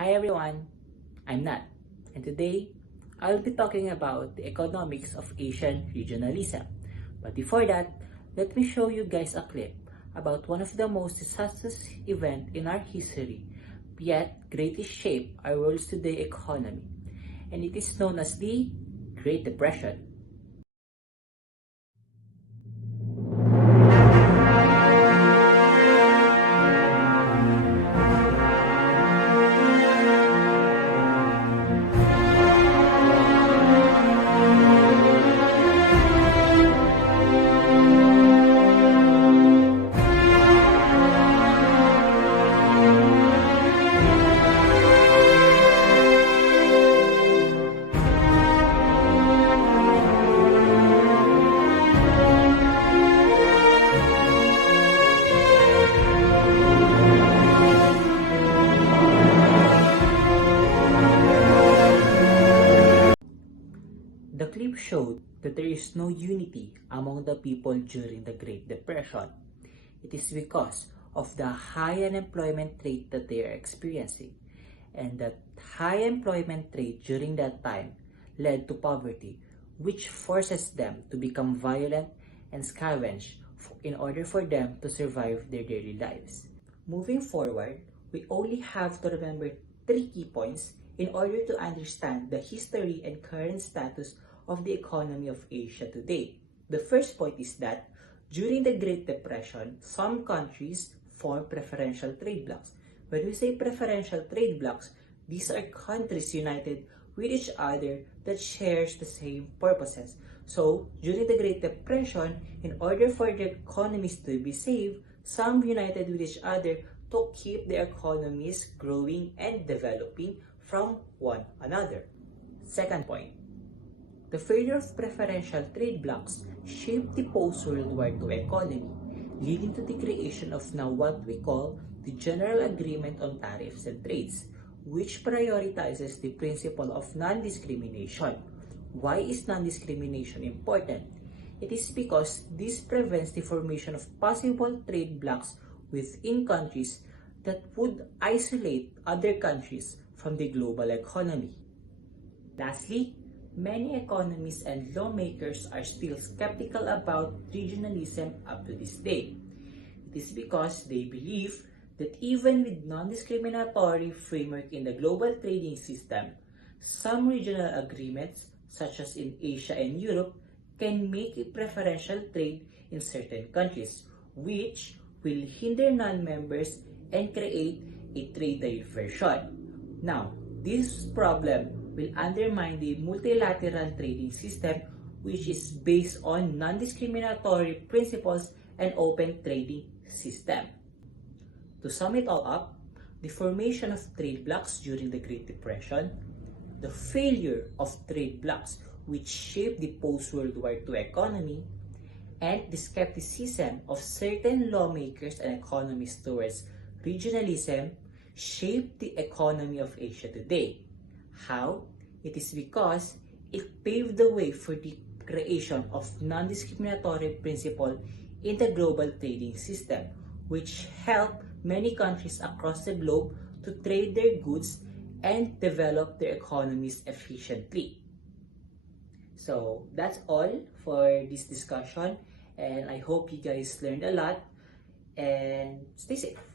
Hi everyone, I'm Nat, and today I'll be talking about the economics of Asian regionalism. But before that, let me show you guys a clip about one of the most disastrous events in our history, yet greatly shaped our world's today economy, and it is known as the Great Depression. The clip showed that there is no unity among the people during the Great Depression. It is because of the high unemployment rate that they are experiencing, and that high employment rate during that time led to poverty, which forces them to become violent and scavenge in order for them to survive their daily lives. Moving forward, we only have to remember three key points in order to understand the history and current status of the economy of Asia today. The first point is that during the Great Depression, some countries formed preferential trade blocs. When we say preferential trade blocs, these are countries united with each other that shares the same purposes. So, during the Great Depression, in order for their economies to be saved, some united with each other to keep their economies growing and developing from one another. Second point, the failure of preferential trade blocs shaped the post-World War II economy, leading to the creation of now what we call the General Agreement on Tariffs and Trades, which prioritizes the principle of non-discrimination. Why is non-discrimination important? It is because this prevents the formation of possible trade blocs within countries that would isolate other countries from the global economy. Lastly, many economists and lawmakers are still skeptical about regionalism up to this day. It is because they believe that even with non-discriminatory framework in the global trading system, some regional agreements, such as in Asia and Europe, can make a preferential trade in certain countries, which will hinder non-members and create a trade diversion. Now, this problem will undermine the multilateral trading system, which is based on non-discriminatory principles and open trading system. To sum it all up, the formation of trade blocs during the Great Depression, the failure of trade blocs which shaped the post-World War II economy, and the skepticism of certain lawmakers and economists towards regionalism shaped the economy of Asia today. How? It is because it paved the way for the creation of non-discriminatory principle in the global trading system, which helped many countries across the globe to trade their goods and develop their economies efficiently. So that's all for this discussion, and I hope you guys learned a lot, and stay safe.